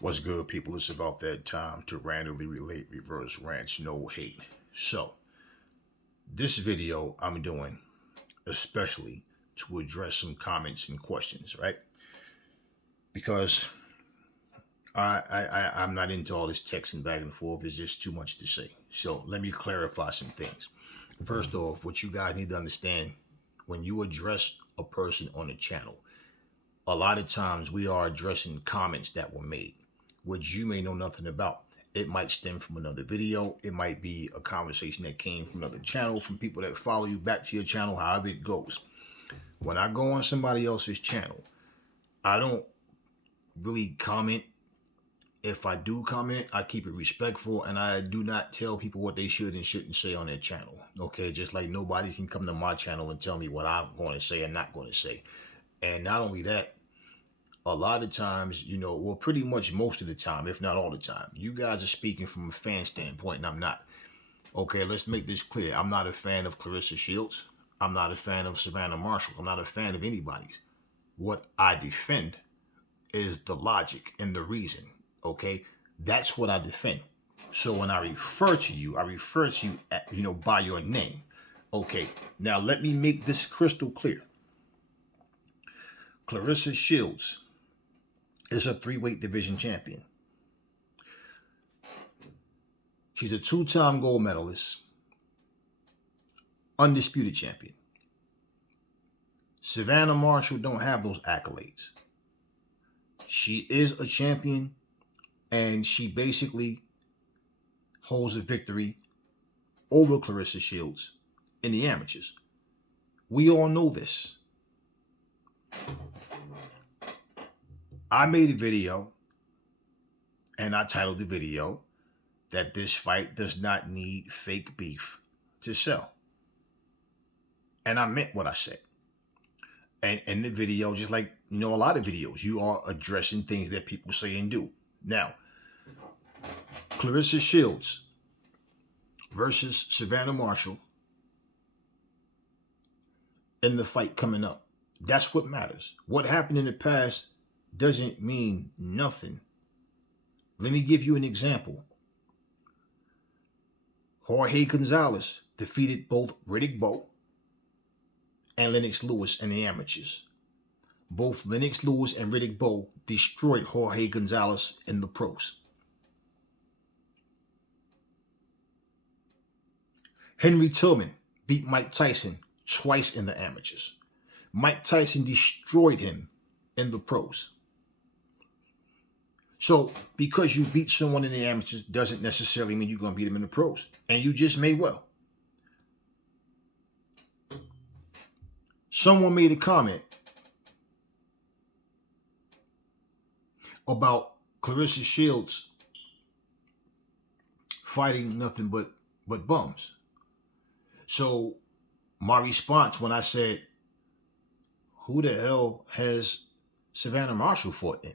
What's good, people? It's about that time to randomly relate reverse rants, no hate. So, this video I'm doing especially to address some comments and questions, right? Because I'm not into all this texting back and forth. It's just too much to say. So, let me clarify some things. First off, what you guys need to understand when you address a person on a channel, a lot of times we are addressing comments that were made, which you may know nothing about. It might stem from another video. It might be a conversation that came from another channel, from people that follow you back to your channel, however it goes. When I go on somebody else's channel, I don't really comment. If I do comment, I keep it respectful and I do not tell people what they should and shouldn't say on their channel. Okay, just like nobody can come to my channel and tell me what I'm going to say and not going to say. And not only that, a lot of times, well, pretty much most of the time, if not all the time, you guys are speaking from a fan standpoint, and I'm not. Okay, let's make this clear. I'm not a fan of Clarissa Shields. I'm not a fan of Savannah Marshall. I'm not a fan of anybody's. What I defend is the logic and the reason. Okay, that's what I defend. So when I refer to you, by your name. Okay, now let me make this crystal clear. Clarissa Shields is a three-weight division champion. She's a two-time gold medalist, undisputed champion. Savannah Marshall don't have those accolades. She is a champion, and she basically holds a victory over Clarissa Shields in the amateurs. We all know this. I made a video, and I titled the video that this fight does not need fake beef to sell. And I meant what I said. And in the video, just like, a lot of videos, you are addressing things that people say and do. Now, Clarissa Shields versus Savannah Marshall in the fight coming up. That's what matters. What happened in the past doesn't mean nothing. Let me give you an example. Jorge Gonzalez defeated both Riddick Bowe and Lennox Lewis in the amateurs. Both Lennox Lewis and Riddick Bowe destroyed Jorge Gonzalez in the pros. Henry Tillman beat Mike Tyson twice in the amateurs. Mike Tyson destroyed him in the pros. So, because you beat someone in the amateurs doesn't necessarily mean you're going to beat them in the pros. And you just may well. Someone made a comment about Clarissa Shields fighting nothing but bums. So my response when I said, who the hell has Savannah Marshall fought in?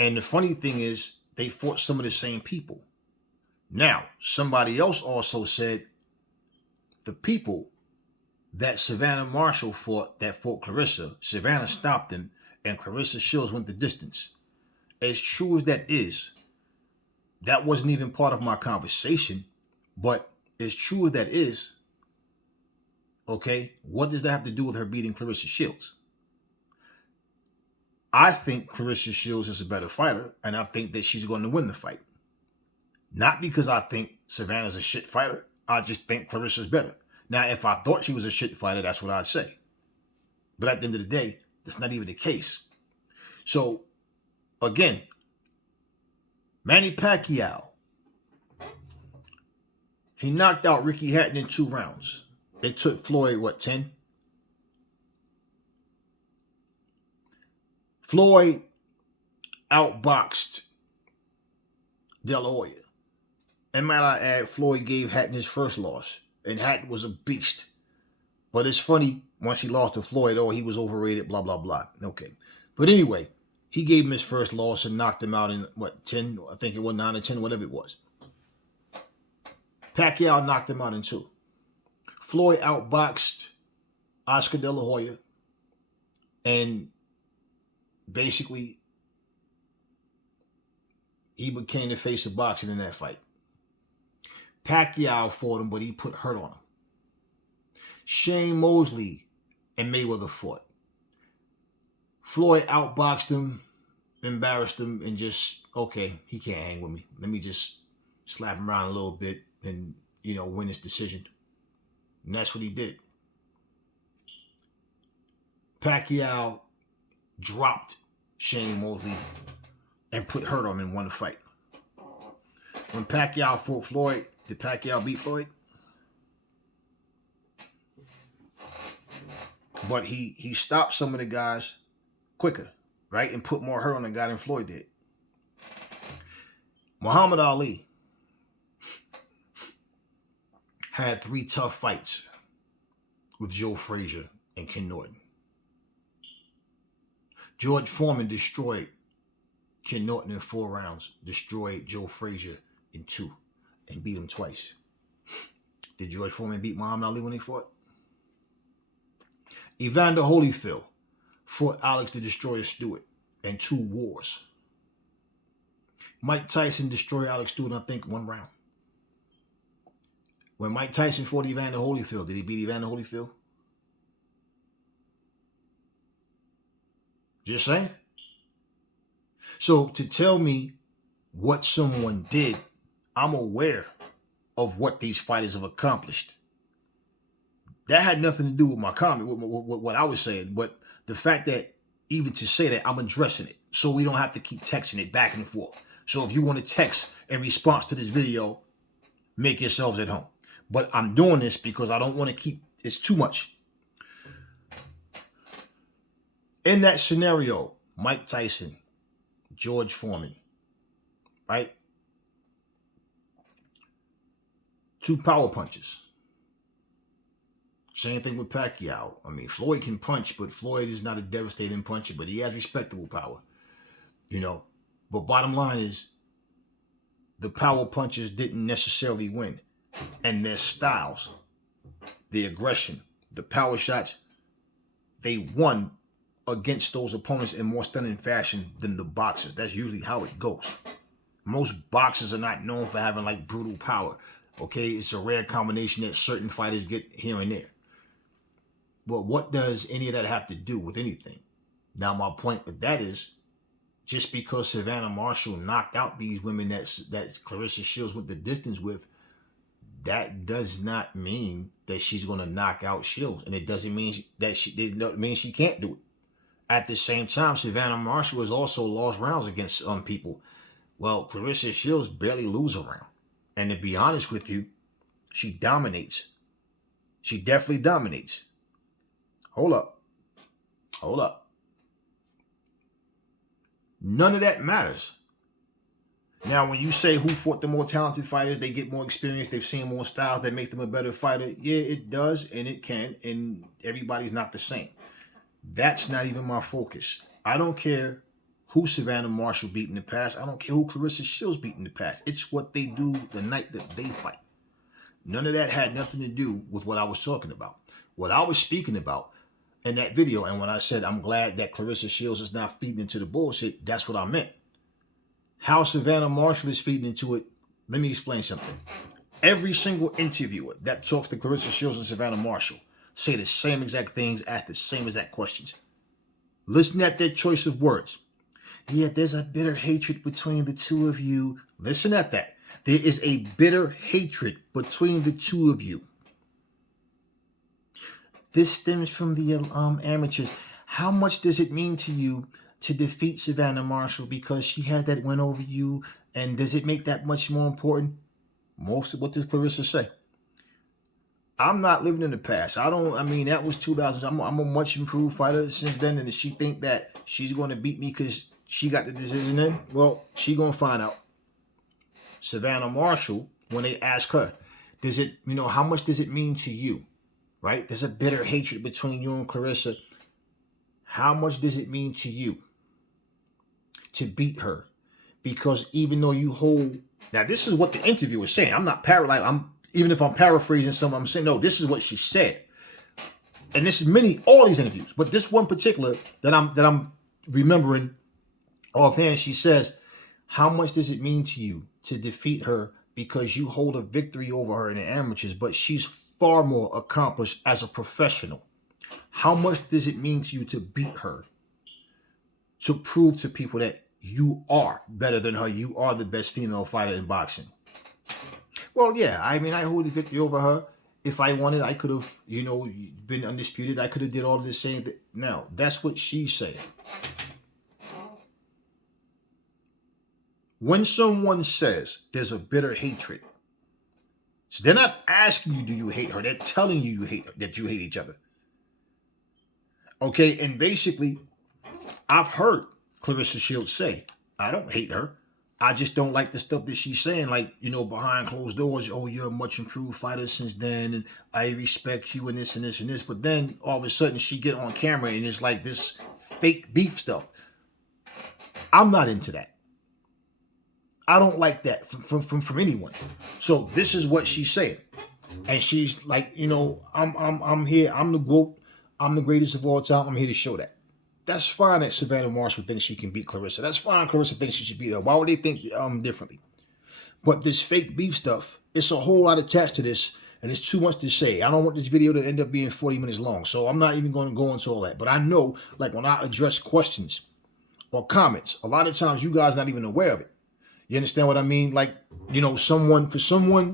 And the funny thing is, they fought some of the same people. Now, somebody else also said the people that Savannah Marshall fought, that fought Clarissa, Savannah stopped him, and Clarissa Shields went the distance. As true as that is, that wasn't even part of my conversation, but as true as that is, okay, what does that have to do with her beating Clarissa Shields? I think Clarissa Shields is a better fighter, and I think that she's going to win the fight. Not because I think Savannah's a shit fighter. I just think Clarissa's better. Now, if I thought she was a shit fighter, that's what I'd say. But at the end of the day, that's not even the case. So, again, Manny Pacquiao, he knocked out Ricky Hatton in 2 rounds. They took Floyd, 10? Floyd outboxed De La Hoya. And might I add, Floyd gave Hatton his first loss. And Hatton was a beast. But it's funny, once he lost to Floyd, he was overrated, blah, blah, blah. Okay. But anyway, he gave him his first loss and knocked him out in, 10? I think it was 9 or 10, whatever it was. Pacquiao knocked him out in 2. Floyd outboxed Oscar De La Hoya and basically He became the face of boxing in that fight. Pacquiao fought him, but he put hurt on him. Shane Mosley and Mayweather fought. Floyd outboxed him, embarrassed him, and just, okay, he can't hang with me. Let me just slap him around a little bit and, win his decision. And that's what he did. Pacquiao dropped Shane Mosley and put hurt on him and won the fight. When Pacquiao fought Floyd, did Pacquiao beat Floyd? But he stopped some of the guys quicker, right? And put more hurt on the guy than Floyd did. Muhammad Ali had 3 tough fights with Joe Frazier and Ken Norton. George Foreman destroyed Ken Norton in 4 rounds, destroyed Joe Frazier in 2, and beat him twice. Did George Foreman beat Muhammad Ali when he fought? Evander Holyfield fought Alex the Destroyer Stewart in 2 wars. Mike Tyson destroyed Alex Stewart in, I think, 1 round. When Mike Tyson fought Evander Holyfield, did he beat Evander Holyfield? Just saying. So to tell me what someone did, I'm aware of what these fighters have accomplished. That had nothing to do with my comment, with what I was saying. But the fact that even to say that, I'm addressing it so we don't have to keep texting it back and forth. So if you want to text in response to this video, make yourselves at home. But I'm doing this because I don't want to keep, it's too much. In that scenario, Mike Tyson, George Foreman, right? 2 power punches. Same thing with Pacquiao. I mean, Floyd can punch, but Floyd is not a devastating puncher, but he has respectable power. But bottom line is, the power punchers didn't necessarily win. And their styles, the aggression, the power shots, they won against those opponents in more stunning fashion than the boxers. That's usually how it goes. Most boxers are not known for having like brutal power. Okay, it's a rare combination that certain fighters get here and there. But what does any of that have to do with anything? Now, my point with that is, just because Savannah Marshall knocked out these women that Claressa Shields went the distance with, that does not mean that she's going to knock out Shields. And it doesn't mean she can't do it. At the same time, Savannah Marshall has also lost rounds against people. Well, Claressa Shields barely lose a round. And to be honest with you, she dominates. She definitely dominates. Hold up. None of that matters. Now, when you say who fought the more talented fighters, they get more experience, they've seen more styles, that makes them a better fighter. Yeah, it does, and it can, and everybody's not the same. That's not even my focus. I don't care who Savannah Marshall beat in the past. I don't care who Claressa Shields beat in the past. It's what they do the night that they fight. None of that had nothing to do with what I was talking about. What I was speaking about in that video, and when I said I'm glad that Claressa Shields is not feeding into the bullshit, that's what I meant. How Savannah Marshall is feeding into it, let me explain something. Every single interviewer that talks to Claressa Shields and Savannah Marshall say the same exact things, ask the same exact questions. Listen at their choice of words. Yeah, there's a bitter hatred between the two of you. Listen at that. There is a bitter hatred between the two of you. This stems from the amateurs. How much does it mean to you to defeat Savannah Marshall because she had that win over you? And does it make that much more important? Most of what does Claressa say? I'm not living in the past. That was 2000. I'm a much improved fighter since then. And does she think that she's going to beat me because she got the decision in? Well, she going to find out. Savannah Marshall, when they ask her, how much does it mean to you? Right? There's a bitter hatred between you and Claressa. How much does it mean to you to beat her? Because even though you hold... Now, this is what the interviewer is saying. I'm not even if I'm paraphrasing something, I'm saying, no, this is what she said. And this is all these interviews, but this one particular that I'm remembering offhand, she says, How much does it mean to you to defeat her because you hold a victory over her in the amateurs, but she's far more accomplished as a professional? How much does it mean to you to beat her, to prove to people that you are better than her? You are the best female fighter in boxing. Well, yeah, I mean, I hold the victory over her. If I wanted, I could have, been undisputed. I could have did all of this same thing. Now, that's what she's saying. When someone says there's a bitter hatred, so they're not asking you, do you hate her? They're telling you that you hate each other. Okay, and basically, I've heard Claressa Shields say, I don't hate her. I just don't like the stuff that she's saying, like, behind closed doors. Oh, you're a much improved fighter since then, and I respect you and this and this and this. But then all of a sudden she get on camera and it's like this fake beef stuff. I'm not into that. I don't like that from anyone. So this is what she's saying, and she's like, I'm here. I'm the GOAT. I'm the greatest of all time. I'm here to show that. That's fine that Savannah Marshall thinks she can beat Claressa. That's fine. Claressa thinks she should beat her. Why would they think differently? But this fake beef stuff, it's a whole lot attached to this, and it's too much to say. I don't want this video to end up being 40 minutes long, so I'm not even going to go into all that. But I know, like, when I address questions or comments, a lot of times you guys are not even aware of it. You understand what I mean? Like, for someone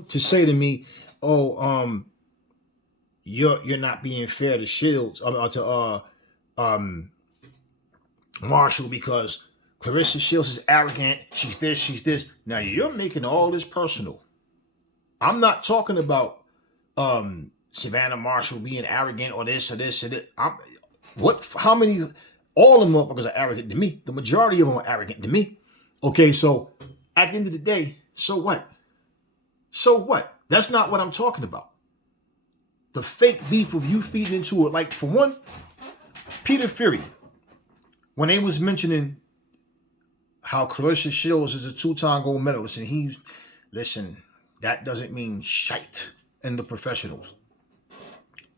to say to me, "Oh, you're not being fair to Shields, or to Marshall, because Claressa Shields is arrogant. She's this, she's this." Now you're making all this personal. I'm not talking about Savannah Marshall being arrogant or this or this or that. How many? All the motherfuckers are arrogant to me. The majority of them are arrogant to me. Okay, so at the end of the day, so what? So what? That's not what I'm talking about. The fake beef of you feeding into it. Like, for one, Peter Fury, when they was mentioning how Claressa Shields is a 2-time gold medalist, and listen, that doesn't mean shite in the professionals.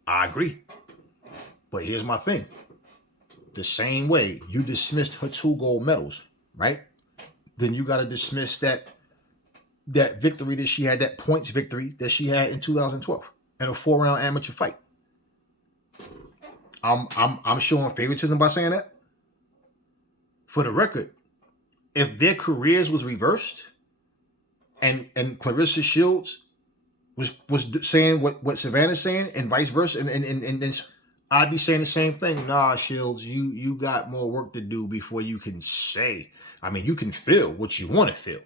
I agree. But here's my thing. The same way you dismissed her 2 gold medals, right? Then you got to dismiss that victory that she had, that points victory that she had in 2012 in a 4-round amateur fight. I'm showing favoritism by saying that. For the record, if their careers was reversed and Claressa Shields was saying what Savannah's saying and vice versa, and I'd be saying the same thing. Nah, Shields, you got more work to do before you can say. I mean, you can feel what you want to feel.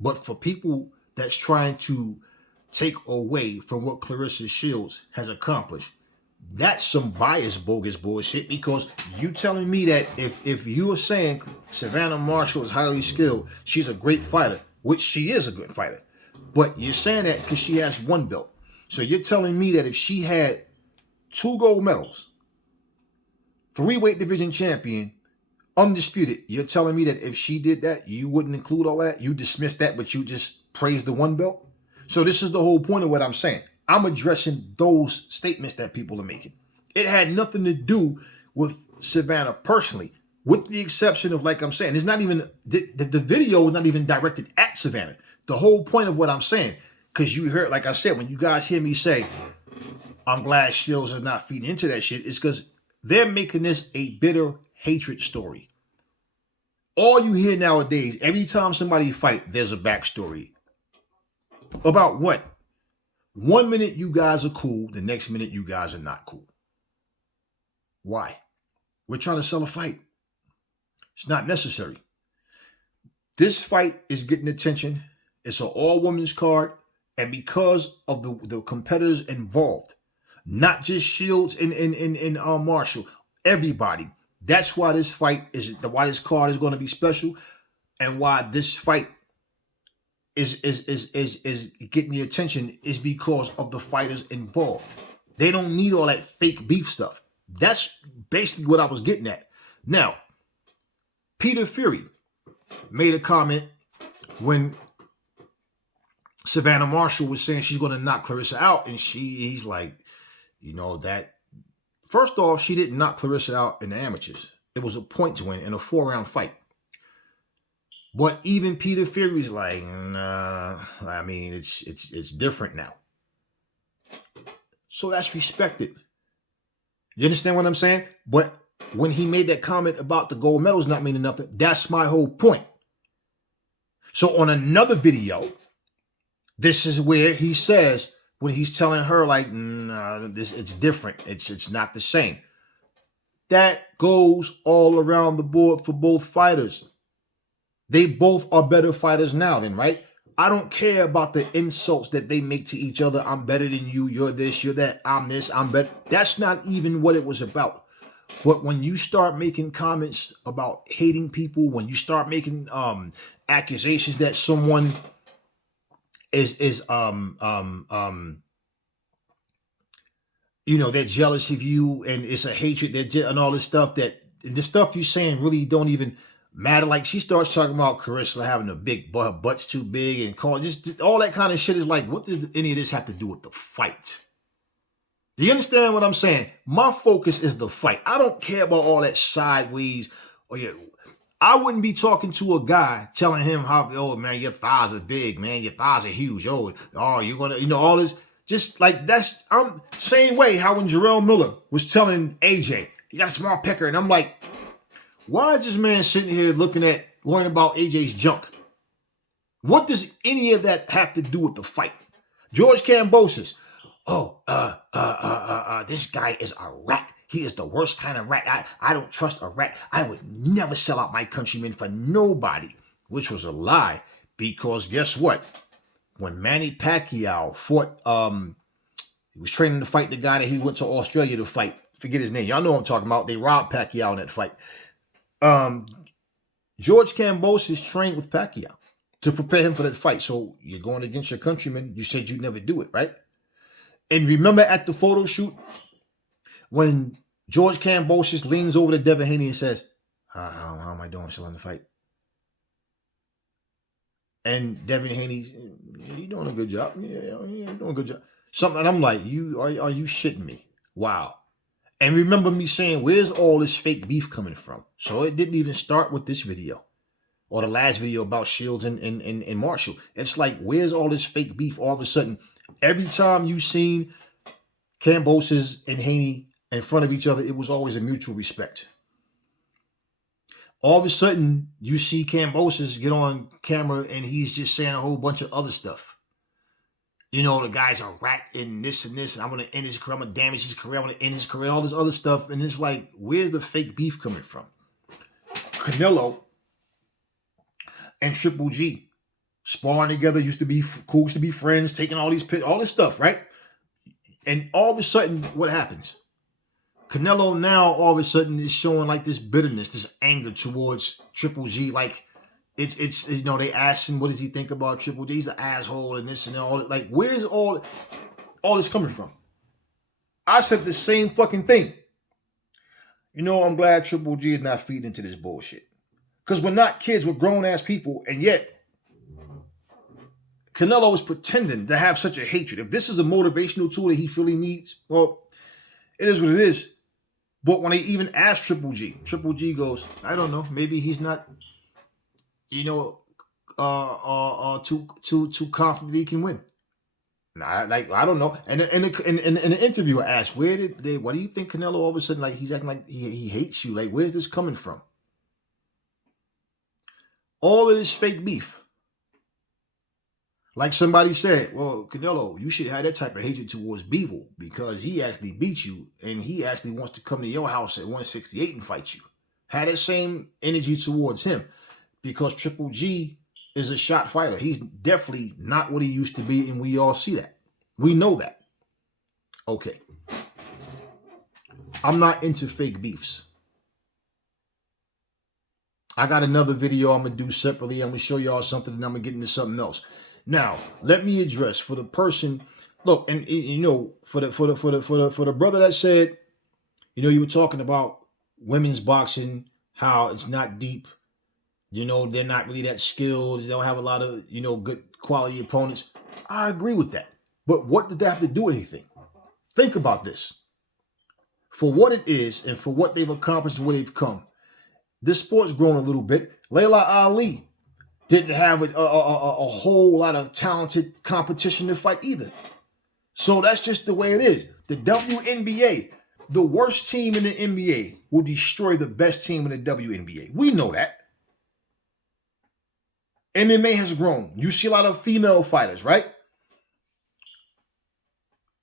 But for people that's trying to take away from what Claressa Shields has accomplished, that's some biased, bogus bullshit, because you telling me that if you are saying Savannah Marshall is highly skilled, she's a great fighter, which she is a good fighter, but you're saying that because she has 1 belt. So you're telling me that if she had 2 gold medals, 3 weight division champion, undisputed, you're telling me that if she did that, you wouldn't include all that? You dismiss that, but you just praise the 1 belt? So this is the whole point of what I'm saying. I'm addressing those statements that people are making. It had nothing to do with Savannah personally, with the exception of, like I'm saying, it's not even, the video was not even directed at Savannah. The whole point of what I'm saying, because you heard, like I said, when you guys hear me say, I'm glad Shields is not feeding into that shit, it's because they're making this a bitter hatred story. All you hear nowadays, every time somebody fight, there's a backstory. About what? 1 minute you guys are cool, the next minute you guys are not cool. Why? We're trying to sell a fight. It's not necessary. This fight is getting attention. It's an all-women's card, and because of the competitors involved, not just Shields and Marshall, everybody. That's why this fight why this card is going to be special, and why this fight is getting the attention is because of the fighters involved. They don't need all that fake beef stuff. That's basically what I was getting at. Now, Peter Fury made a comment when Savannah Marshall was saying she's going to knock Claressa out, and he's like, that. First off, she didn't knock Claressa out in the amateurs. It was a points win in a 4-round fight. But even Peter Fury's like, nah, I mean, it's different now. So that's respected. You understand what I'm saying? But when he made that comment about the gold medals not meaning nothing, that's my whole point. So on another video, this is where he says, when he's telling her, like, nah, it's different. It's not the same. That goes all around the board for both fighters. They both are better fighters now then, right? I don't care about the insults that they make to each other. I'm better than you. You're this, you're that. I'm this, I'm better. That's not even what it was about. But when you start making comments about hating people, when you start making accusations that someone is you know, they're jealous of you and it's a hatred and all this stuff, that the stuff you're saying really don't even matter. Like, she starts talking about Carissa having a big butt, her butt's too big, and call just all that kind of shit. Is like, what does any of this have to do with the fight? Do you understand what I'm saying? My focus is the fight. I don't care about all that sideways. Or I wouldn't be talking to a guy telling him how, oh man, your thighs are big, man, your thighs are huge. Oh, you're gonna, all this. Just like I'm same way how when Jarrell Miller was telling AJ, you got a small pecker, and I'm like, why is this man sitting here worrying about AJ's junk? What does any of that have to do with the fight? George Kambosos, this guy is a rat. He is the worst kind of rat. I don't trust a rat. I would never sell out my countrymen for nobody, which was a lie, because guess what? When Manny Pacquiao fought, he was training to fight the guy that he went to Australia to fight. Forget his name. Y'all know what I'm talking about. They robbed Pacquiao in that fight. George Kambosos trained with Pacquiao to prepare him for that fight. So you're going against your countrymen. You said you'd never do it, right? And remember at the photo shoot, when George Kambosos leans over to Devin Haney and says, how am I doing still in the fight? And Devin Haney, you're doing a good job. Yeah, you're doing a good job. Something, and I'm like, are you shitting me? Wow. And remember me saying, where's all this fake beef coming from? So it didn't even start with this video or the last video about Shields and Marshall. It's like, where's all this fake beef? All of a sudden, every time you seen Kambosos and Haney in front of each other, it was always a mutual respect. All of a sudden, you see Kambosos get on camera and he's just saying a whole bunch of other stuff. The guy's a rat and this, and I'm going to end his career. I'm going to damage his career. I'm going to end his career. All this other stuff. And it's like, where's the fake beef coming from? Canelo and Triple G sparring together, used to be cool, used to be friends, taking all these pictures, all this stuff, right? And all of a sudden, what happens? Canelo now all of a sudden is showing like this bitterness, this anger towards Triple G. Like it's they asked him, what does he think about Triple G? He's an asshole and this and all that. Like, where's all this coming from? I said the same fucking thing. I'm glad Triple G is not feeding into this bullshit. Because we're not kids, we're grown ass people, and yet Canelo is pretending to have such a hatred. If this is a motivational tool that he really needs, well, it is what it is. But when they even ask Triple G goes, I don't know, maybe he's not, too confident he can win. I don't know. And the interviewer asked, what do you think Canelo all of a sudden, like, he's acting like he hates you? Like, where's this coming from? All of this fake beef. Like somebody said, well, Canelo, you should have that type of hatred towards Bivol because he actually beat you and he actually wants to come to your house at 168 and fight you. Had that same energy towards him because Triple G is a shot fighter. He's definitely not what he used to be, and we all see that. We know that. Okay. I'm not into fake beefs. I got another video I'm going to do separately. I'm going to show y'all something and I'm going to get into something else. Now, let me address for the person, look, and for the brother that said, you were talking about women's boxing, how it's not deep, they're not really that skilled, they don't have a lot of, good quality opponents. I agree with that. But what did that have to do with anything? Think about this. For what it is and for what they've accomplished and where they've come, this sport's grown a little bit. Layla Ali didn't have a whole lot of talented competition to fight either. So that's just the way it is. The WNBA, the worst team in the NBA will destroy the best team in the WNBA. We know that. MMA has grown. You see a lot of female fighters, right?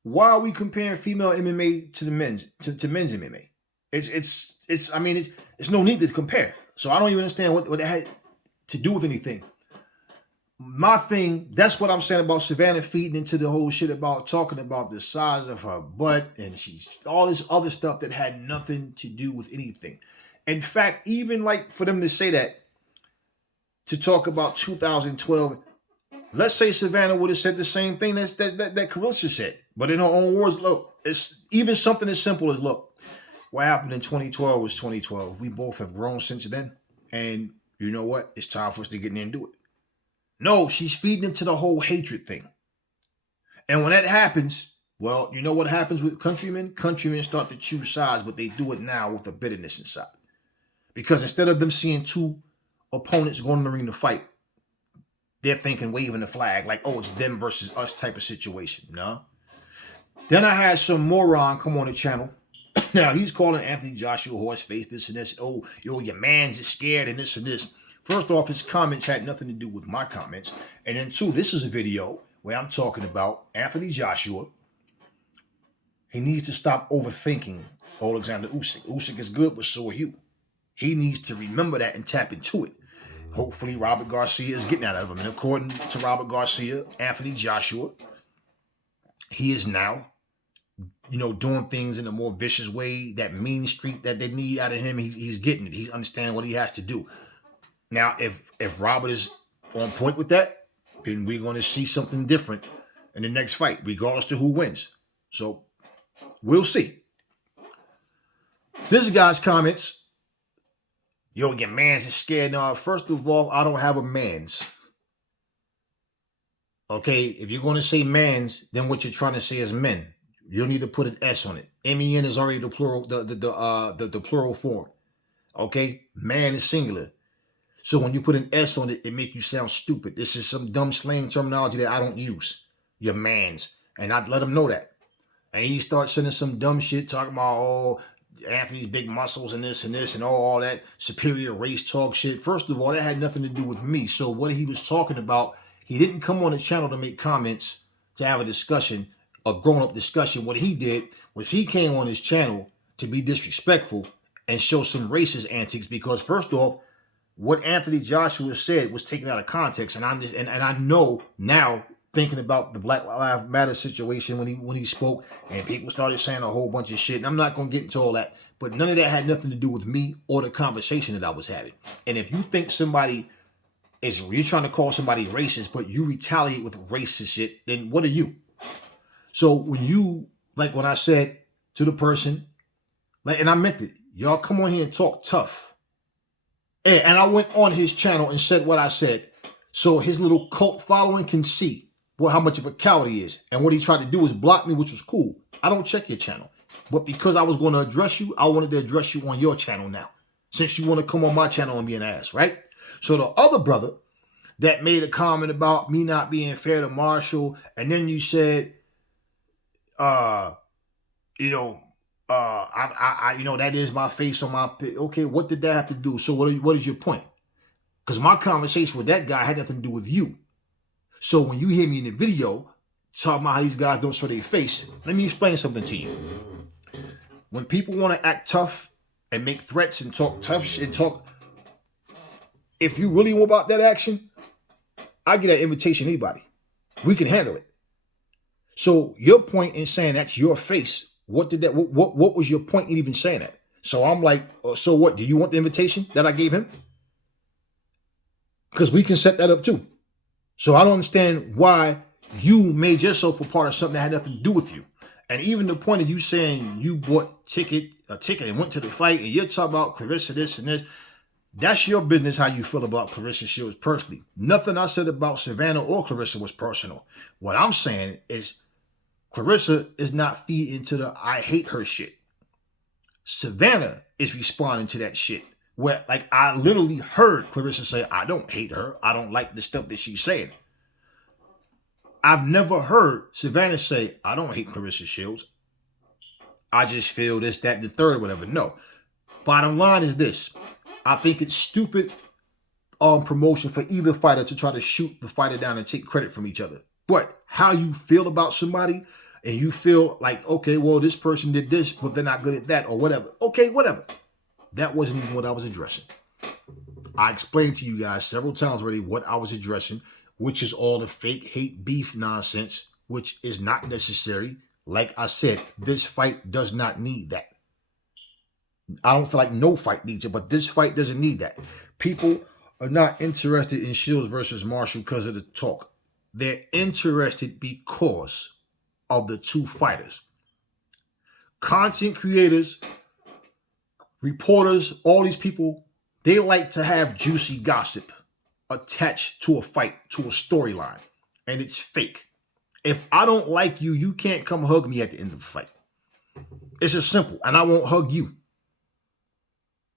Why are we comparing female MMA to the men's MMA? It's no need to compare. So I don't even understand what that had to do with anything. My thing, that's what I'm saying about Savannah feeding into the whole shit about talking about the size of her butt and she's all this other stuff that had nothing to do with anything. In fact, even like for them to say that, to talk about 2012, let's say Savannah would have said the same thing that Clarissa said, but in her own words, look, it's even something as simple as, look, what happened in 2012 was 2012. We both have grown since then, and you know what? It's time for us to get in there and do it. No, she's feeding into the whole hatred thing. And when that happens, well, you know what happens with countrymen? Countrymen start to choose sides, but they do it now with the bitterness inside. Because instead of them seeing two opponents going in the ring to fight, they're thinking waving the flag like, oh, it's them versus us type of situation. No. Then I had some moron come on the channel. Now he's calling Anthony Joshua horseface, this and this. Oh, your man's is scared and this and this. First off, his comments had nothing to do with my comments. And then two, this is a video where I'm talking about Anthony Joshua. He needs to stop overthinking Alexander Usyk. Usyk is good, but so are you. He needs to remember that and tap into it. Hopefully, Robert Garcia is getting out of him. And according to Robert Garcia, Anthony Joshua, he is now, doing things in a more vicious way. That mean streak that they need out of him, he's getting it. He's understanding what he has to do. Now, if Robert is on point with that, then we're going to see something different in the next fight, regardless to who wins. So, we'll see. This guy's comments, yo, your man's is scared. Now, first of all, I don't have a man's. Okay, if you're going to say man's, then what you're trying to say is men. You don't need to put an S on it. MEN is already the plural, the plural form. Okay, man is singular. So when you put an S on it, it makes you sound stupid. This is some dumb slang terminology that I don't use. Your man's. And I let him know that. And he starts sending some dumb shit talking about, oh, Anthony's big muscles and this and all that superior race talk shit. First of all, that had nothing to do with me. So what he was talking about, he didn't come on the channel to make comments, to have a discussion, a grown-up discussion. What he did was he came on his channel to be disrespectful and show some racist antics because first off, what Anthony Joshua said was taken out of context, and I know now, thinking about the Black Lives Matter situation when he spoke, and people started saying a whole bunch of shit, and I'm not going to get into all that, but none of that had nothing to do with me or the conversation that I was having. And if you think you're trying to call somebody racist, but you retaliate with racist shit, then what are you? So when I said to the person, and I meant it, y'all come on here and talk tough. And I went on his channel and said what I said, so his little cult following can see how much of a coward he is. And what he tried to do was block me, which was cool. I don't check your channel. But because I was going to address you, I wanted to address you on your channel now. Since you want to come on my channel and be an ass, right? So the other brother that made a comment about me not being fair to Marshall, and then you said, that is my face on my pit. Okay, what did that have to do? So what is your point? Because my conversation with that guy had nothing to do with you. So when you hear me in the video talking about how these guys don't show their face, let me explain something to you. When people want to act tough and make threats and talk tough shit and talk, if you really want about that action, I get that invitation to anybody. We can handle it. So your point in saying that's your face, what was your point in even saying that? So I'm like, so what? Do you want the invitation that I gave him? Because we can set that up too. So I don't understand why you made yourself a part of something that had nothing to do with you. And even the point of you saying you bought a ticket and went to the fight and you're talking about Clarissa this and this, that's your business how you feel about Clarissa Shields personally. Nothing I said about Savannah or Clarissa was personal. What I'm saying is Clarissa is not feeding into the I hate her shit. Savannah is responding to that shit where like I literally heard Claressa say, I don't hate her. I don't like the stuff that she's saying. I've never heard Savannah say, I don't hate Claressa Shields. I just feel this, that, and the third, whatever. No. Bottom line is this. I think it's stupid promotion for either fighter to try to shoot the fighter down and take credit from each other. But how you feel about somebody and you feel like, okay, well, this person did this, but they're not good at that or whatever. Okay, whatever. That wasn't even what I was addressing. I explained to you guys several times already what I was addressing, which is all the fake hate beef nonsense, which is not necessary. Like I said, this fight does not need that. I don't feel like no fight needs it, but this fight doesn't need that. People are not interested in Shields versus Marshall because of the talk. They're interested because of the two fighters. Content creators, reporters, all these people, they like to have juicy gossip attached to a fight, to a storyline, and it's fake. If I don't like you, you can't come hug me at the end of the fight. It's as simple, and I won't hug you.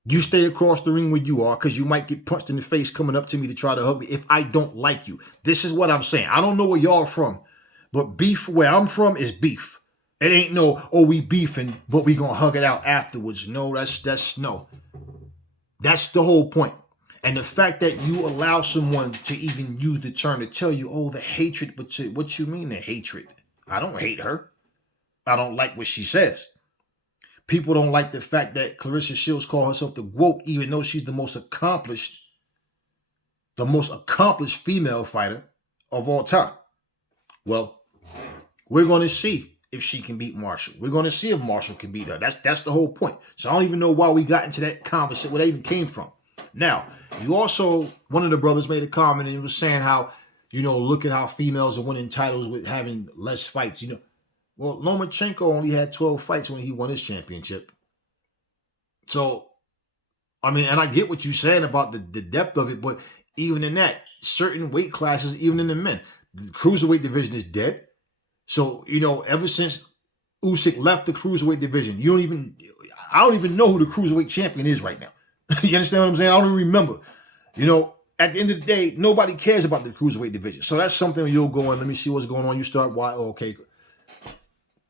You stay across the ring where you are because you might get punched in the face coming up to me to try to hug me if I don't like you. This is what I'm saying. I don't know where y'all from, but beef where I'm from is beef. It ain't no, oh, we beefing, but we gonna hug it out afterwards. No, that's no. That's the whole point. And the fact that you allow someone to even use the term to tell you, oh, the hatred, but what you mean the hatred? I don't hate her. I don't like what she says. People don't like the fact that Claressa Shields called herself the GOAT, even though she's the most accomplished female fighter of all time. Well, we're going to see if she can beat Marshall. We're going to see if Marshall can beat her. That's the whole point. So I don't even know why we got into that conversation, where that even came from. Now, you also, one of the brothers made a comment and he was saying how, look at how females are winning titles with having less fights, Well, Lomachenko only had 12 fights when he won his championship. So, I mean, and I get what you're saying about the depth of it, but even in that, certain weight classes, even in the men, the cruiserweight division is dead. So, ever since Usyk left the cruiserweight division, I don't even know who the cruiserweight champion is right now. You understand what I'm saying? I don't even remember. At the end of the day, nobody cares about the cruiserweight division. So that's something you'll go in, let me see what's going on. You start, why? Oh, okay.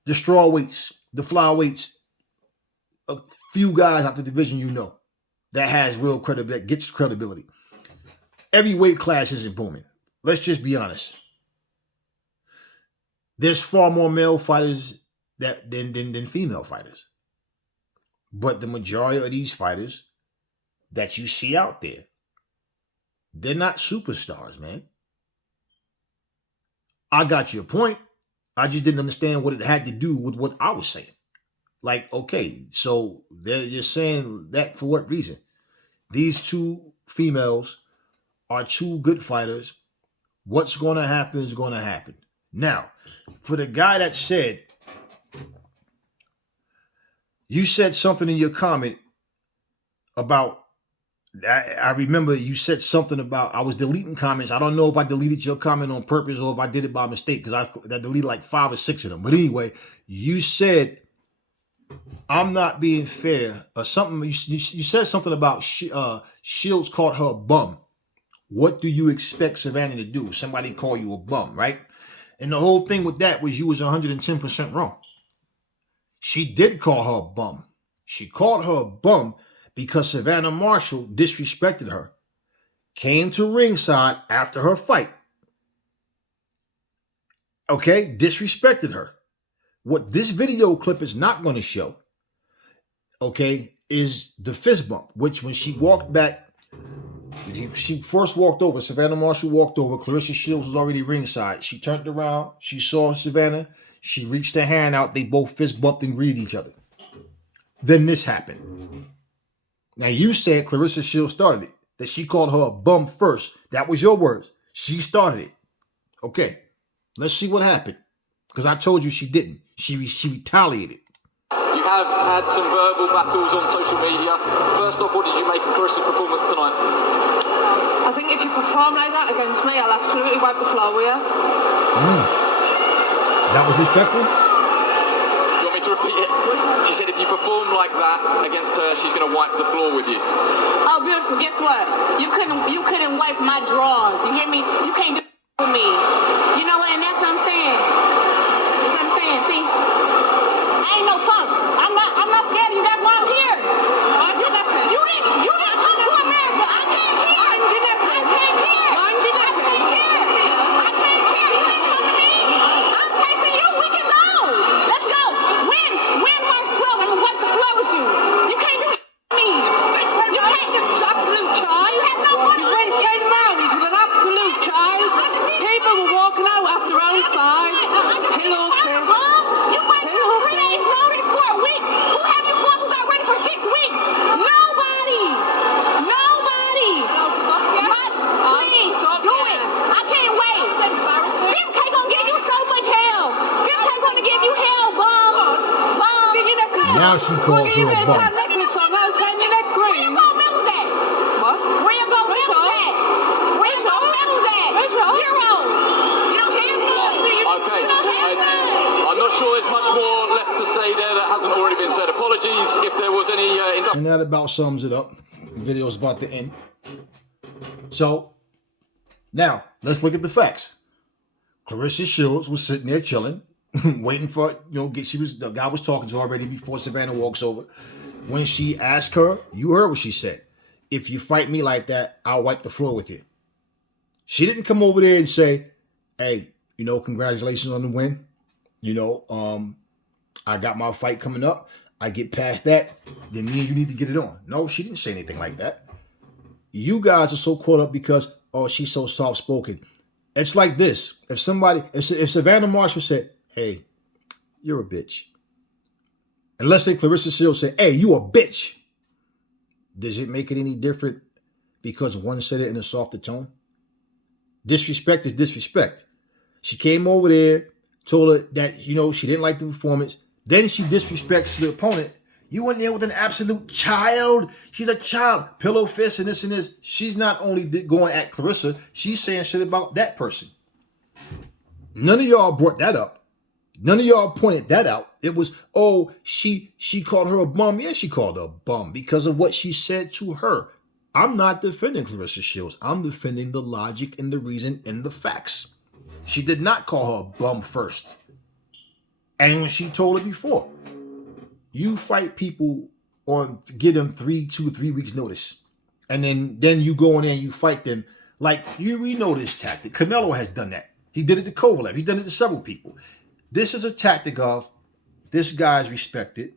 The straw weights, the flyweights, a few guys out the division that has real credibility, that gets credibility. Every weight class isn't booming. Let's just be honest. There's far more male fighters than female fighters. But the majority of these fighters that you see out there, they're not superstars, man. I got your point. I just didn't understand what it had to do with what I was saying. Like, okay, so you're saying that for what reason? These two females are two good fighters. What's going to happen is going to happen. Now, for the guy that said, you said something in your comment about, I remember you said something about, I was deleting comments. I don't know if I deleted your comment on purpose or if I did it by mistake, because I deleted like 5 or 6 of them. But anyway, you said, I'm not being fair or something. You said something about Shields called her a bum. What do you expect Savannah to do? Somebody call you a bum, right? And the whole thing with that was you was 110% wrong. She did call her a bum. She called her a bum because Savannah Marshall disrespected her, came to ringside after her fight. Okay, disrespected her. What this video clip is not going to show, okay, is the fist bump, which when she walked back, she first walked over, Savannah Marshall walked over, Claressa Shields was already ringside. She turned around, she saw Savannah, she reached her hand out, they both fist bumped and greeted each other. Then this happened. Now, you said Claressa Shields started it, that she called her a bum first. That was your words. She started it. Okay, let's see what happened. Because I told you she didn't. She retaliated. You have had some verbal battles on social media. First off, what did you make of Claressa's performance tonight? I think if you perform like that against me, I'll absolutely wipe the floor with you. That was respectful? Do you want me to repeat it? She said if you perform like that against her, she's going to wipe the floor with you. Oh, beautiful. Guess what? You couldn't wipe my drawers. You hear me? You can't do with me. You know what? And that's what I'm saying. That's what I'm saying. See, I ain't no punk. I'm not scared of you. That's why I'm here. You didn't come to America. I came here. I came here. I came here. I came here. You didn't come to me. I'm chasing you. We can go. Let's go. When March 12th, I'm gonna wipe the floor with you. You can't do me. You can't do Absolute child. You have no money. You went 10 rounds with an absolute child. People were walking out after round 5. Pillow fist. You went 3 days notice for a week. Who have you fought who got ready for 6 weeks? Nobody. I'll stop you. Please, do it. I can't wait. It's embarrassing. 5K gonna give you so much hell. 5K gonna give you hell, bum. Now she calls her a bum. Necklace on, I'll turn your neck Where green. you gold medals at? What? Where your gold medals at? Where your gold medals at? Where's Euro. You don't have none. Okay. You don't have none. I'm not sure there's much more left to say there that hasn't already been said. Apologies if there was any... And that about sums it up. The video's about to end. So, now, let's look at the facts. Claressa Shields was sitting there chilling, waiting for, the guy was talking to her already before Savannah walks over. When she asked her, you heard what she said. If you fight me like that, I'll wipe the floor with you. She didn't come over there and say, hey, congratulations on the win. I got my fight coming up. I get past that, then me and you need to get it on. No, she didn't say anything like that. You guys are so caught up because, she's so soft-spoken. It's like this. If Savannah Marshall said, hey, you're a bitch. And let's say Claressa Shields said, hey, you a bitch. Does it make it any different because one said it in a softer tone? Disrespect is disrespect. She came over there, told her that, she didn't like the performance. Then she disrespects the opponent. You in there with an absolute child. She's a child. Pillow fist and this and this. She's not only going at Claressa, she's saying shit about that person. None of y'all brought that up. None of y'all pointed that out. It was, she called her a bum. Yeah, she called her a bum because of what she said to her. I'm not defending Claressa Shields. I'm defending the logic and the reason and the facts. She did not call her a bum first. And when she told her before, you fight people or give them 3 weeks notice. And then you go in there and you fight them. Like, we know this tactic. Canelo has done that. He did it to Kovalev. He's done it to several people. This is a tactic of, this guy's respected.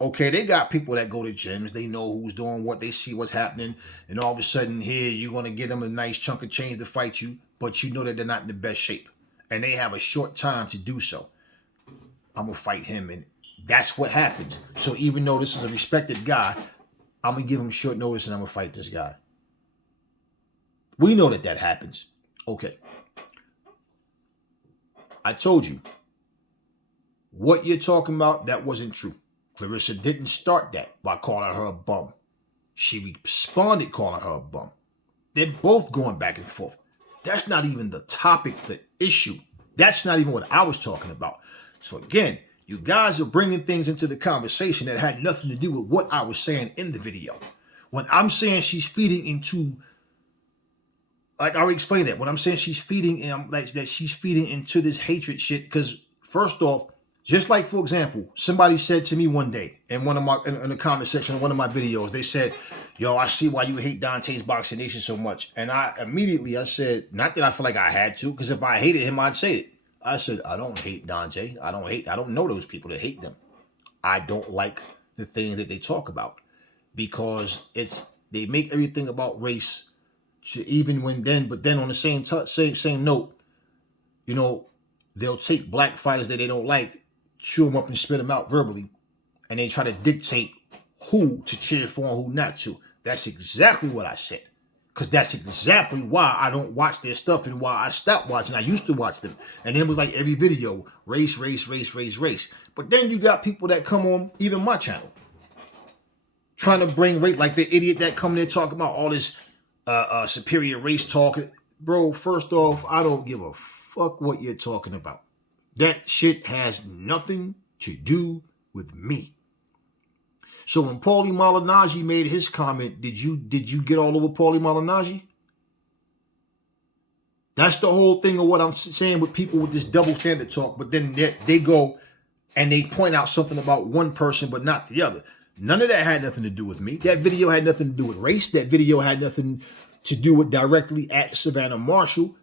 Okay, they got people that go to gyms. They know who's doing what. They see what's happening. And all of a sudden here, you're going to give them a nice chunk of change to fight you. But you know that they're not in the best shape. And they have a short time to do so. I'm going to fight him. And that's what happens. So even though this is a respected guy, I'm going to give him short notice and I'm going to fight this guy. We know that happens. Okay. I told you. What you're talking about, that wasn't true. Claressa didn't start that by calling her a bum. She responded calling her a bum. They're both going back and forth. That's not even the topic, the issue. That's not even what I was talking about. So again, you guys are bringing things into the conversation that had nothing to do with what I was saying in the video. When I'm saying she's feeding into, like I already explained that. When I'm saying she's feeding, that she's feeding into this hatred shit, because first off, just like, for example, somebody said to me one day in the comment section of one of my videos, they said, yo, I see why you hate Dante's Boxing Nation so much. And I said, not that I feel like I had to, because if I hated him, I'd say it. I said, I don't hate Dante. I don't know those people that hate them. I don't like the things that they talk about because they make everything about race. But then on the same note, they'll take black fighters that they don't like, chew them up and spit them out verbally, and they try to dictate who to cheer for and who not to. That's exactly what I said. Because that's exactly why I don't watch their stuff and why I stopped watching. I used to watch them. And then it was like every video, race. But then you got people that come on, even my channel, trying to bring race, like the idiot that come there talking about all this superior race talk. Bro, first off, I don't give a fuck what you're talking about. That shit has nothing to do with me. So when Paulie Malignaggi made his comment, did you get all over Paulie Malignaggi? That's the whole thing of what I'm saying with people with this double standard talk. But then they go and they point out something about one person but not the other. None of that had nothing to do with me. That video had nothing to do with race. That video had nothing to do with directly at Savannah Marshall.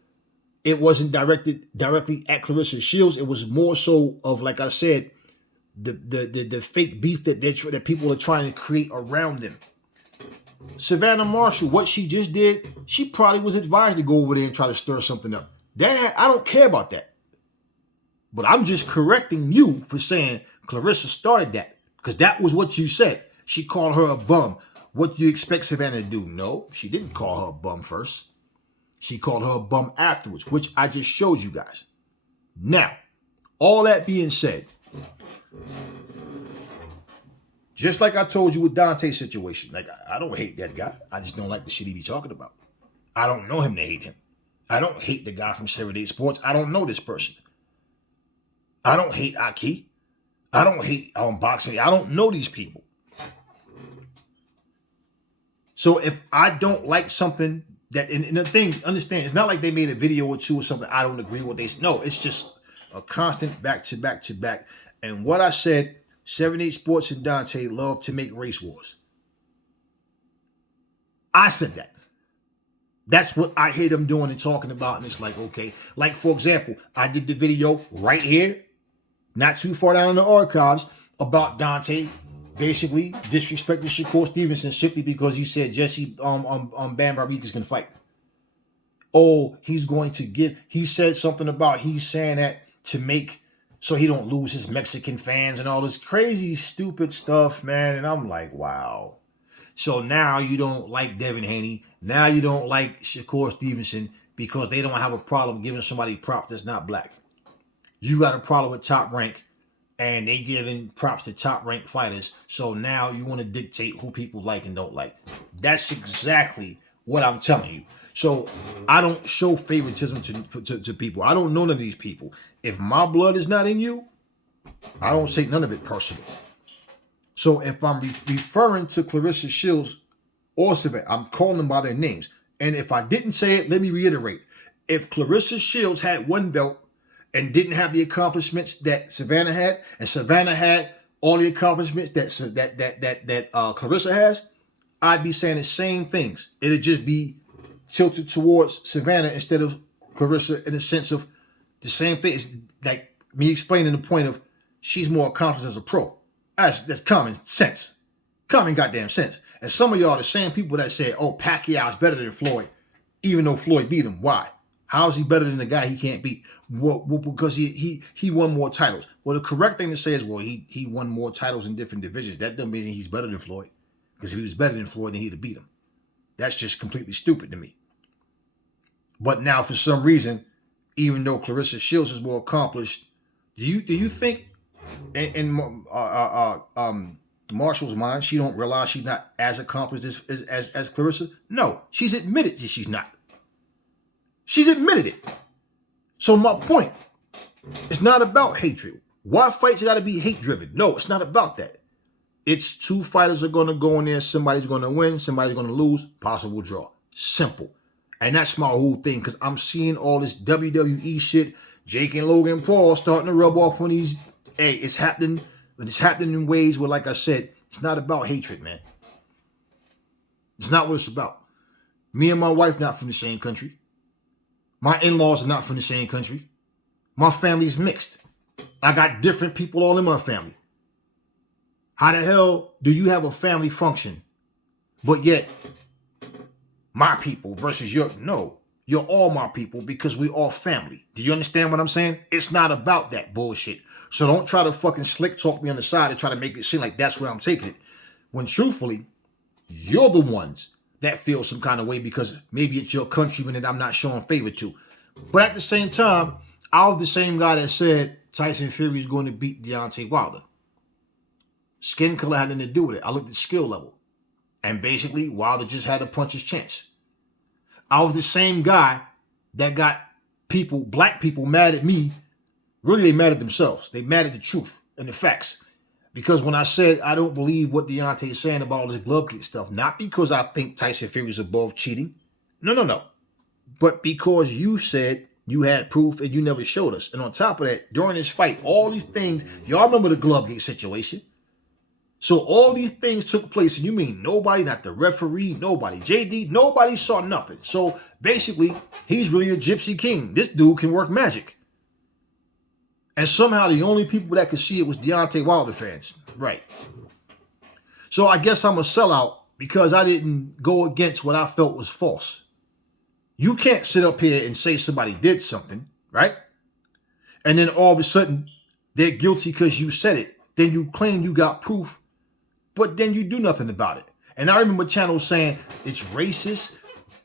It wasn't directed directly at Claressa Shields. It was more so of, like I said, the fake beef that people are trying to create around them. Savannah Marshall, what she just did, she probably was advised to go over there and try to stir something up. I don't care about that. But I'm just correcting you for saying Claressa started that, because that was what you said. She called her a bum. What do you expect Savannah to do? No, she didn't call her a bum first. She called her a bum afterwards, which I just showed you guys. Now, all that being said, just like I told you with Dante's situation, like I don't hate that guy. I just don't like the shit he be talking about. I don't know him to hate him. I don't hate the guy from 78 Sports. I don't know this person. I don't hate Aki. I don't hate boxing. I don't know these people. So if I don't like something that, and the thing, understand, it's not like they made a video or two or something I don't agree with what they say. No, it's just a constant back to back to back. And what I said, 78 Sports and Dante love to make race wars. I said that. That's what I hear them doing and talking about. And it's like, okay. Like, for example, I did the video right here, not too far down in the archives, about Dante basically disrespecting Shakur Stevenson simply because he said Jesse Bam Rodriguez can fight. Oh, he said something about he's saying that to make so he don't lose his Mexican fans and all this crazy, stupid stuff, man. And I'm like, wow. So now you don't like Devin Haney. Now you don't like Shakur Stevenson because they don't have a problem giving somebody props that's not black. You got a problem with Top Rank and they giving props to Top Rank fighters. So now you want to dictate who people like and don't like. That's exactly what I'm telling you. So I don't show favoritism to people. I don't know none of these people. If my blood is not in you, I don't say none of it personal. So if I'm referring to Claressa Shields or Savannah, I'm calling them by their names. And if I didn't say it, let me reiterate. If Claressa Shields had one belt and didn't have the accomplishments that Savannah had, and Savannah had all the accomplishments that Claressa has, I'd be saying the same things. It'd just be tilted towards Savannah instead of Claressa in the sense of the same thing. It's like me explaining the point of she's more accomplished as a pro. That's common sense. Common goddamn sense. And some of y'all are the same people that say, oh, Pacquiao's better than Floyd, even though Floyd beat him. Why? How is he better than the guy he can't beat? Well, because he won more titles. Well, the correct thing to say is, well, he won more titles in different divisions. That doesn't mean he's better than Floyd. Because if he was better than Floyd, then he'd have beat him. That's just completely stupid to me. But now, for some reason, even though Claressa Shields is more accomplished, do you think in Marshall's mind she don't realize she's not as accomplished as Claressa? No, she's admitted that she's not. She's admitted it. So my point, it's not about hatred. Why fights got to be hate-driven? No, it's not about that. It's two fighters are going to go in there. Somebody's going to win. Somebody's going to lose. Possible draw. Simple. And that's my whole thing, because I'm seeing all this WWE shit. Jake and Logan Paul starting to rub off on these. Hey, it's happening. But it's happening in ways where, like I said, it's not about hatred, man. It's not what it's about. Me and my wife not from the same country. My in-laws are not from the same country. My family's mixed. I got different people all in my family. How the hell do you have a family function, but yet my people versus your? No, you're all my people because we all family. Do you understand what I'm saying? It's not about that bullshit. So don't try to fucking slick talk me on the side and try to make it seem like that's where I'm taking it. When truthfully, you're the ones that feel some kind of way because maybe it's your countryman that I'm not showing favor to. But at the same time, I was the same guy that said Tyson Fury is going to beat Deontay Wilder. Skin color had nothing to do with it. I looked at skill level. And basically, Wilder just had to punch his chance. I was the same guy that got people, black people, mad at me. Really, they mad at themselves. They mad at the truth and the facts. Because when I said I don't believe what Deontay is saying about all this glove kick stuff, not because I think Tyson Fury is above cheating. No. But because you said you had proof and you never showed us. And on top of that, during this fight, all these things, y'all remember the glove gate situation. So all these things took place, and you mean nobody, not the referee, nobody, JD, nobody saw nothing. So basically, he's really a gypsy king. This dude can work magic. And somehow the only people that could see it was Deontay Wilder fans. Right. So I guess I'm a sellout because I didn't go against what I felt was false. You can't sit up here and say somebody did something, right? And then all of a sudden, they're guilty because you said it. Then you claim you got proof, but then you do nothing about it. And I remember channels saying it's racist.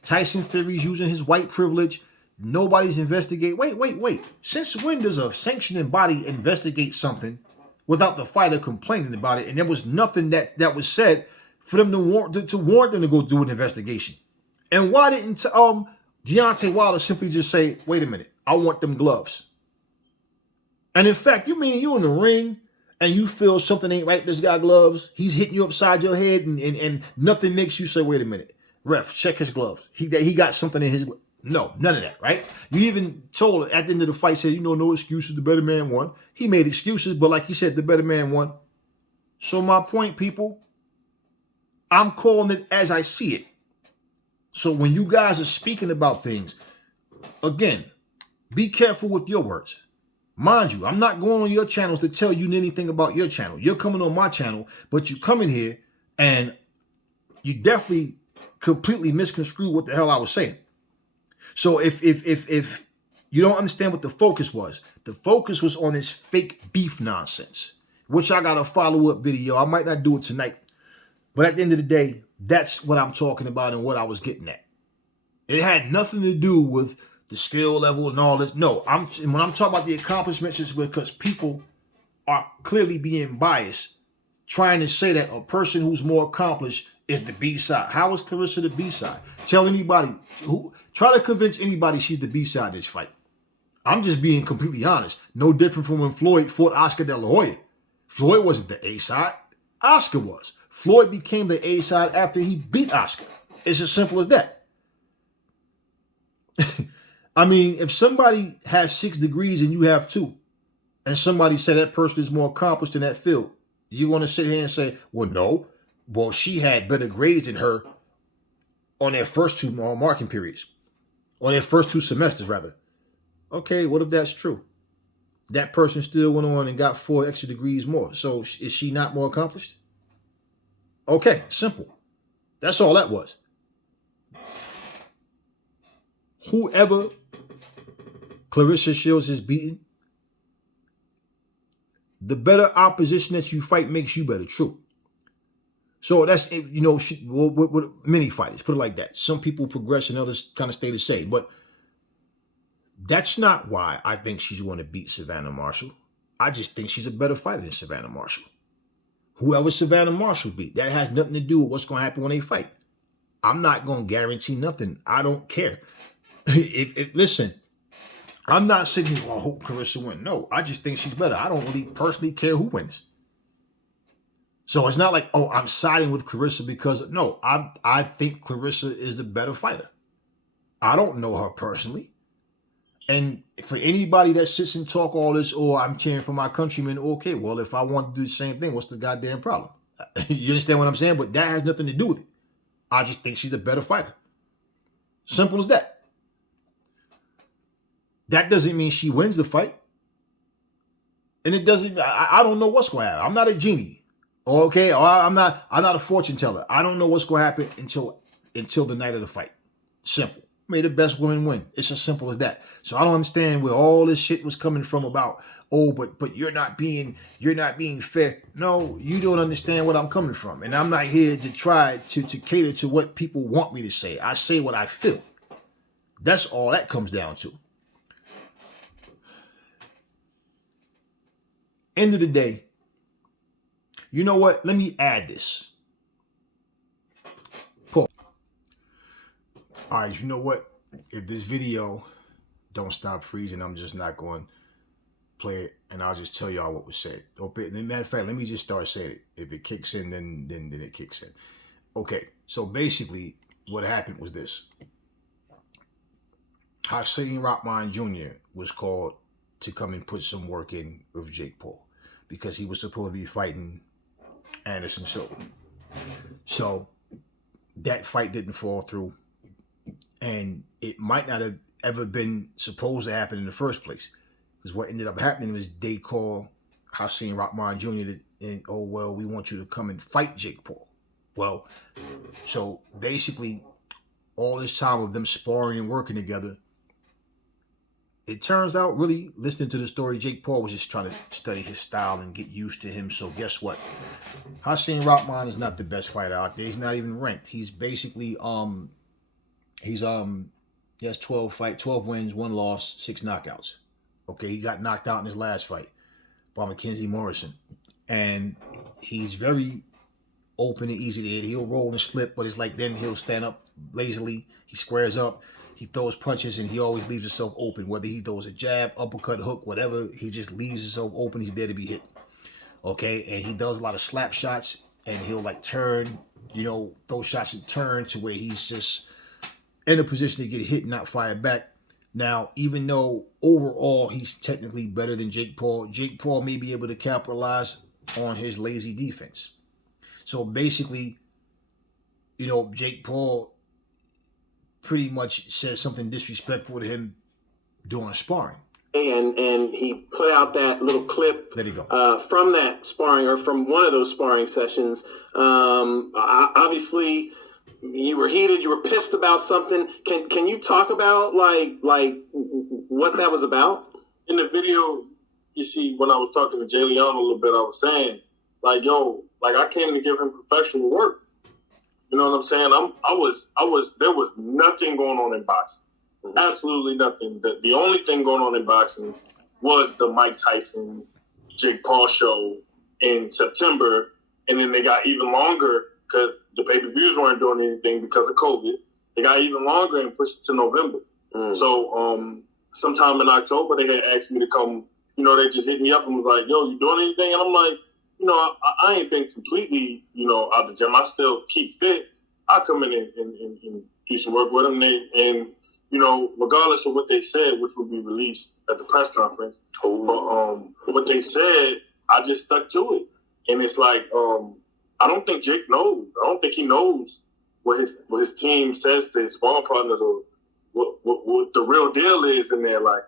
Tyson Fury's using his white privilege. Nobody's investigating. Wait. Since when does a sanctioning body investigate something without the fighter complaining about it? And there was nothing that was said for them to warrant them to go do an investigation. And why didn't Deontay Wilder simply just say, wait a minute, I want them gloves? And in fact, you mean you in the ring and you feel something ain't right with this guy gloves? He's hitting you upside your head and nothing makes you say, wait a minute, ref, check his gloves. He got something in his glove. No, none of that, right? You even told at the end of the fight, said, no excuses, the better man won. He made excuses, but like he said, the better man won. So my point, people, I'm calling it as I see it. So when you guys are speaking about things, again, be careful with your words. Mind you, I'm not going on your channels to tell you anything about your channel. You're coming on my channel, but you come in here and you definitely completely misconstrue what the hell I was saying. So if you don't understand what the focus was on this fake beef nonsense, which I got a follow-up video. I might not do it tonight, but at the end of the day, that's what I'm talking about and what I was getting at. It had nothing to do with the skill level and all this. No, when I'm talking about the accomplishments, it's because people are clearly being biased, trying to say that a person who's more accomplished is the B-side. How is Claressa the B-side? Tell anybody, try to convince anybody she's the B-side of this fight. I'm just being completely honest. No different from when Floyd fought Oscar De La Hoya. Floyd wasn't the A-side. Oscar was. Floyd became the A-side after he beat Oscar. It's as simple as that. I mean, if somebody has 6 degrees and you have 2, and somebody said that person is more accomplished in that field, you want to sit here and say, well, no. Well, she had better grades than her on their first 2 marking periods. On their first 2 semesters, rather. Okay, what if that's true? That person still went on and got 4 extra degrees more. So is she not more accomplished? Okay, simple. That's all that was. Whoever Claressa Shields is beating, the better opposition that you fight makes you better. True. So that's, with many fighters, put it like that. Some people progress and others kind of stay the same. But that's not why I think she's going to beat Savannah Marshall. I just think she's a better fighter than Savannah Marshall. Whoever Savannah Marshall beat, that has nothing to do with what's going to happen when they fight. I'm not going to guarantee nothing. I don't care. Listen, I'm not sitting here, I hope Claressa wins. No, I just think she's better. I don't really personally care who wins. So it's not like, I'm siding with Claressa because, no, I think Claressa is the better fighter. I don't know her personally. And for anybody that sits and talk all this, I'm cheering for my countrymen, okay, well, if I want to do the same thing, what's the goddamn problem? You understand what I'm saying? But that has nothing to do with it. I just think she's a better fighter. Simple as that. That doesn't mean she wins the fight. And it doesn't, I don't know what's going to happen. I'm not a genie. Okay, or I'm not a fortune teller. I don't know what's going to happen until the night of the fight. Simple. May the best woman win. It's as simple as that. So I don't understand where all this shit was coming from about, but you're not being fair. No, you don't understand what I'm coming from. And I'm not here to try to cater to what people want me to say. I say what I feel. That's all that comes down to. End of the day, you know what? Let me add this. Pause. All right, you know what? If this video don't stop freezing, I'm just not going play it, and I'll just tell y'all what was said. Okay, as a matter of fact, let me just start saying it. If it kicks in, then it kicks in. Okay, so basically, what happened was this. Hakeem Rahman Jr. was called to come and put some work in with Jake Paul because he was supposed to be fighting Anderson Silva. So that fight didn't fall through, and it might not have ever been supposed to happen in the first place. Because what ended up happening was they called Hakeem Rahman Jr. and, oh, well, we want you to come and fight Jake Paul. Well, so basically, all this time of them sparring and working together, it turns out, really, listening to the story, Jake Paul was just trying to study his style and get used to him. So guess what? Hakeem Rahman is not the best fighter out there. He's not even ranked. He's basically, he has 12 wins, 1 loss, 6 knockouts. Okay, he got knocked out in his last fight by Mackenzie Morrison. And he's very open and easy to hit. He'll roll and slip, but it's like then he'll stand up lazily. He squares up. He throws punches, and he always leaves himself open. Whether he throws a jab, uppercut, hook, whatever, he just leaves himself open. He's there to be hit. Okay, and he does a lot of slap shots, and he'll like turn, throw shots and turn to where he's just in a position to get hit and not fire back. Now, even though overall he's technically better than Jake Paul may be able to capitalize on his lazy defense. So basically, Jake Paul pretty much said something disrespectful to him during sparring. And he put out that little clip. There you go. From that sparring, or from one of those sparring sessions. Obviously, you were heated. You were pissed about something. Can you talk about like what that was about? In the video, you see, when I was talking to Jay Leon a little bit, I was saying, like, yo, like I came to give him professional work. You know what I'm saying? There was nothing going on in boxing. Mm-hmm. Absolutely nothing. The only thing going on in boxing was the Mike Tyson, Jake Paul show in September. And then they got even longer because the pay-per-views weren't doing anything because of COVID. They got even longer and pushed it to November. Mm. So sometime in October, they had asked me to come. They just hit me up and was like, yo, you doing anything? And I'm like, I ain't been completely, out the gym. I still keep fit. I come in and do some work with them. And regardless of what they said, which will be released at the press conference, but what they said, I just stuck to it. And it's like, I don't think Jake knows. I don't think he knows what his team says to his sparring partners or what the real deal is in there. Like,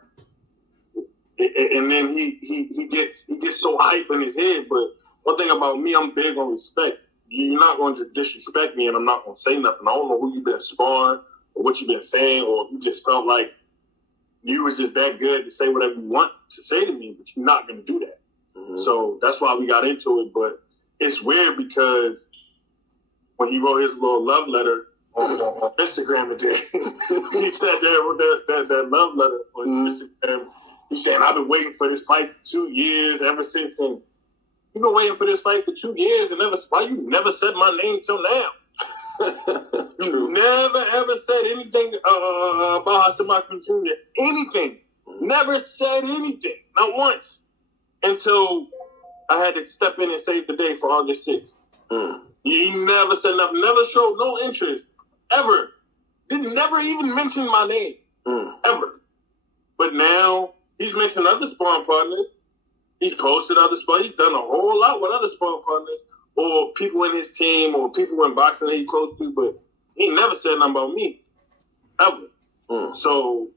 and then he gets so hype in his head. But one thing about me, I'm big on respect. You're not going to just disrespect me, and I'm not going to say nothing. I don't know who you've been sparring or what you've been saying, or if you just felt like you was just that good to say whatever you want to say to me, but you're not going to do that. Mm-hmm. So that's why we got into it. But it's weird because when he wrote his little love letter on Instagram today, he said that love letter on Instagram. He's saying, I've been waiting for this fight for 2 years, ever since. And you've been waiting for this fight for 2 years, and why you never said my name till now? You never, ever said anything about Hakeem Rahman Jr. Anything. Never said anything. Not once. Until I had to step in and save the day for August 6th. He never said nothing. Never showed no interest. Ever. Never even mention my name. Ever. But now, he's mentioned other sparring partners. He's posted other sparring. He's done a whole lot with other sparring partners or people in his team or people in boxing that he's close to, but he never said nothing about me. Ever. So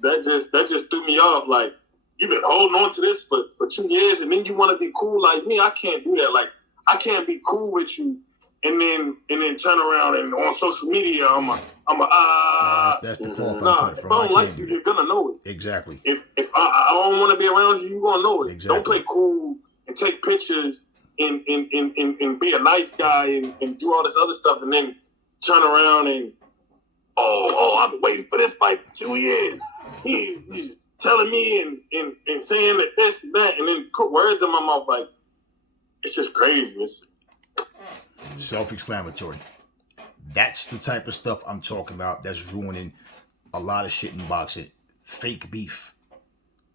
that just threw me off. Like, you've been holding on to this for 2 years, and then you want to be cool like me. I can't do that. Like, I can't be cool with you and then turn around and on social media that's the qualifying part if I don't like you, you're gonna know it. Exactly. If I don't want to be around you, you're gonna know it. Exactly. Don't play cool and take pictures and be a nice guy and do all this other stuff and then turn around and I've been waiting for this fight for 2 years. He's telling me and saying that this and that, and then put words in my mouth. Like, it's just crazy. It's self-explanatory. That's the type of stuff I'm talking about that's ruining a lot of shit in boxing. Fake beef.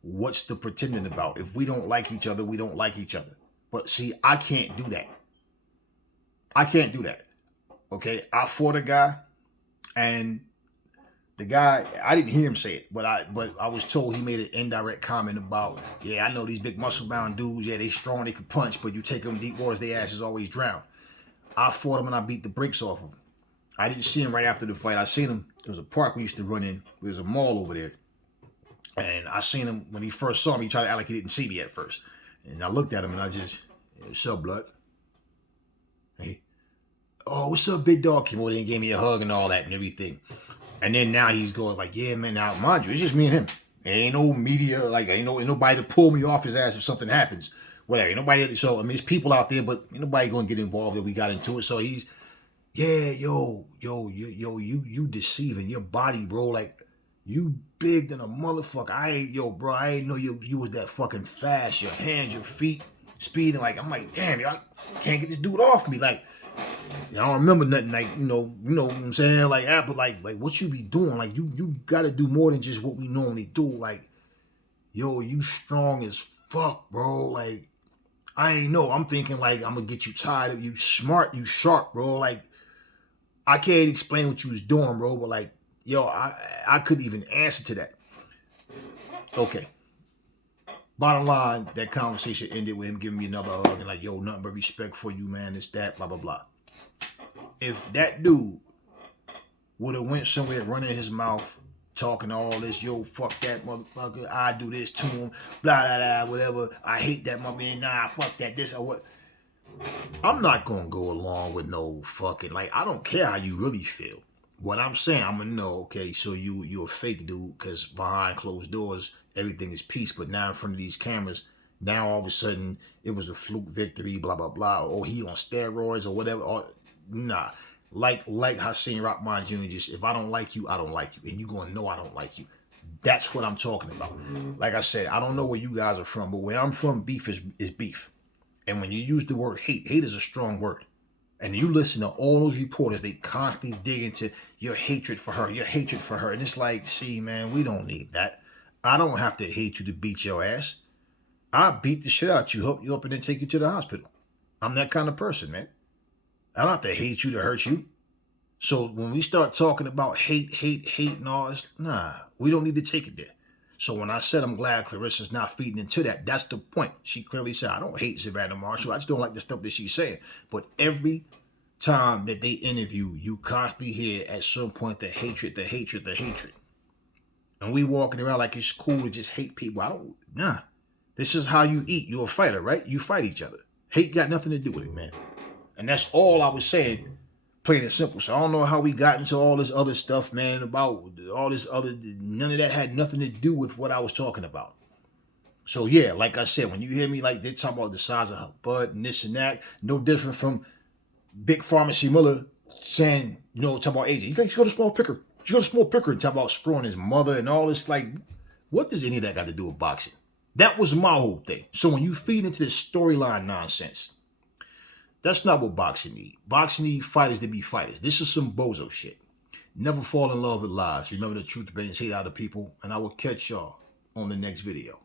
what's the pretending about? If we don't like each other, we don't like each other. But see, I can't do that. I can't do that. Okay, I fought a guy, and the guy, I didn't hear him say it, but I was told he made an indirect comment about, yeah, I know these big muscle bound dudes, yeah, they strong, they can punch, but you take them deep waters, their asses always drown. I fought him and I beat the brakes off him. I didn't see him right after the fight. I seen him. There was a park we used to run in. There was a mall over there. And I seen him when he first saw me. He tried to act like he didn't see me at first. And I looked at him and I just, what's up, blood? Hey, oh, what's up, big dog? Came over there and gave me a hug and all that and everything. And then now he's going like, yeah, man, now mind you, it's just me and him. There ain't no media, like ain't nobody to pull me off his ass if something happens. Whatever, ain't nobody. So I mean, there's people out there, but ain't nobody gonna get involved if we got into it. So he's, yeah, yo, you deceiving your body, bro. Like you big than a motherfucker. I ain't know you was that fucking fast. Your hands, your feet, speeding. Like I'm like, damn, yo, I can't get this dude off me. Like I don't remember nothing. Like you know what I'm saying. Like but like what you be doing? Like you gotta do more than just what we normally do. Like yo, you strong as fuck, bro. Like I ain't know. I'm thinking like I'm gonna get you tired of you smart, you sharp, bro. Like I can't explain what you was doing, bro, but like, yo, I couldn't even answer to that. Okay. Bottom line, that conversation ended with him giving me another hug and like, yo, nothing but respect for you, man. It's that, blah, blah, blah. If that dude would have went somewhere running his mouth, talking all this, yo, fuck that motherfucker, I do this to him, blah, blah, blah, whatever. I hate that motherfucker, nah, fuck that, this or what. I'm not gonna go along with no fucking, like, I don't care how you really feel. What I'm saying, I'm gonna know, okay, so you're a fake dude, because behind closed doors, everything is peace, but now in front of these cameras, now all of a sudden, it was a fluke victory, blah, blah, blah, or he on steroids or whatever, or, nah. Like Hasim Rahman Jr., just, if I don't like you, I don't like you, and you gonna know I don't like you. That's what I'm talking about. Like I said, I don't know where you guys are from, but where I'm from, beef is beef. And when you use the word hate is a strong word. And you listen to all those reporters, they constantly dig into your hatred for her. And it's like, see, man, we don't need that. I don't have to hate you to beat your ass. I beat the shit out you, hook you up, and then take you to the hospital. I'm that kind of person, man. I don't have to hate you to hurt you. So when we start talking about hate and all this, nah, we don't need to take it there. So when I said I'm glad Clarissa's not feeding into that, that's the point. She clearly said, I don't hate Savannah Marshall. I just don't like the stuff that she's saying. But every time that they interview, you constantly hear at some point the hatred. And we walking around like it's cool to just hate people. Nah. This is how you eat. You're a fighter, right? You fight each other. Hate got nothing to do with it, man. And that's all I was saying. Plain and simple. So I don't know how we got into all this other stuff, man, about all this other, none of that had nothing to do with what I was talking about. So yeah, like I said, when you hear me like they're talking about the size of her butt and this and that, no different from Big Pharmacy Miller saying, talking about AJ. You go to Small Picker. You go to Small Picker and talk about screwing his mother and all this. Like, what does any of that got to do with boxing? That was my whole thing. So when you feed into this storyline nonsense, that's not what boxing need. Boxing need fighters to be fighters. This is some bozo shit. Never fall in love with lies. Remember, the truth brings hate out of people. And I will catch y'all on the next video.